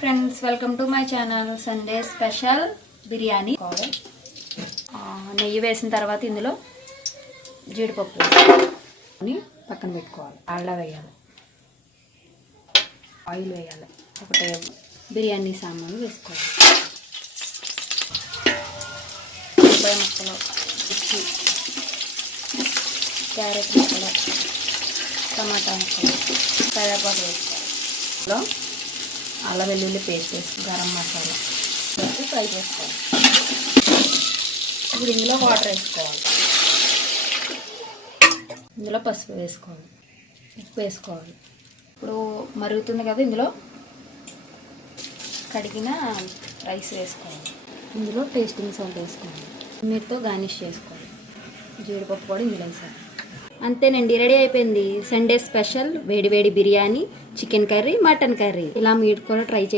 Friends, welcome to my channel. Sunday special biryani. నెయ్యి వేసిన తర్వాత ఇందులో జీడిపప్పు వేసుకొని పక్కన పెట్టుకోవాలి. అల్లా వేయాలి, ఆయిల్ వేయాలి, ఒకటే బిర్యానీ సామాను వేసుకోవాలి. ఉల్లిపాయ ముక్కలు, క్యారెట్ ముక్కలు, టమాటా ముక్కలు, కరివేపాకు వేసుకోవాలి. అల్లం వెల్లుల్లి పేస్ట్ వేసి గరం మసాలా వేసి ఫ్రై చేసుకోవాలి. ఇప్పుడు ఇందులో వాటర్ వేసుకోవాలి, ఇందులో పసుపు వేసుకోవాలి, ఉప్పు వేసుకోవాలి. ఇప్పుడు మరుగుతుంది కదా, ఇందులో కడిగిన రైస్ వేసుకోవాలి. ఇందులో టేస్టింగ్ సాల్ట్ వేసుకోవాలి. మీరుతో గార్నిష్ చేసుకోవాలి. జీడిపప్పు కూడా ఇందులో వేసాలి. అంతేనండి, రెడీ అయిపోయింది సండే స్పెషల్ వేడి వేడి biryani, chicken curry, mutton curry. ఇలా మీరు కూడా ట్రై చేయండి.